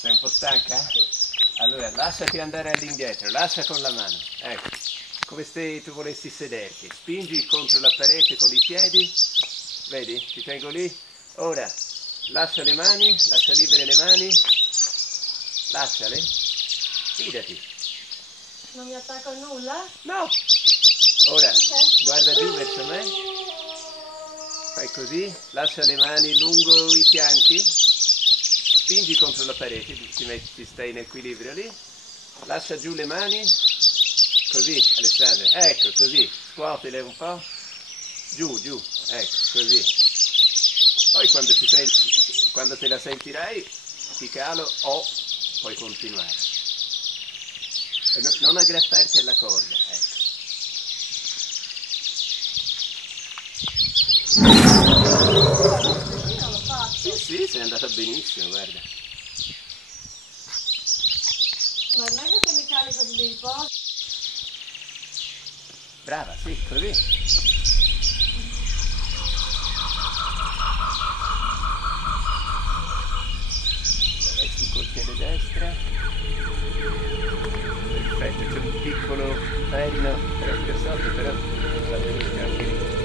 Sei un po' stanca? Sì. Allora, lasciati andare all'indietro, lascia con la mano. Ecco, come se tu volessi sederti. Spingi contro la parete con i piedi. Vedi? Ti tengo lì. Ora, lascia le mani, lascia libere le mani. Lasciale. Fidati. Non mi attacco a nulla? No! Ora, Ok. guarda giù verso me. Fai così, lascia le mani lungo i fianchi. Spingi contro la parete, ti stai in equilibrio lì. Lascia giù le mani. Così, Alessandra. Ecco, così. Scuotele un po'. Giù, giù. Ecco, così. Poi quando te la sentirai, ti calo o puoi continuare. E non aggrapparti alla corda, ecco. Io lo faccio. Sì, sei andata benissimo, guarda. Ma è meglio che mi carico di riposo. Brava, sì, così. Vai su col piede destra. Perfetto, c'è un piccolo perno proprio sotto, però va benissimo anche lì.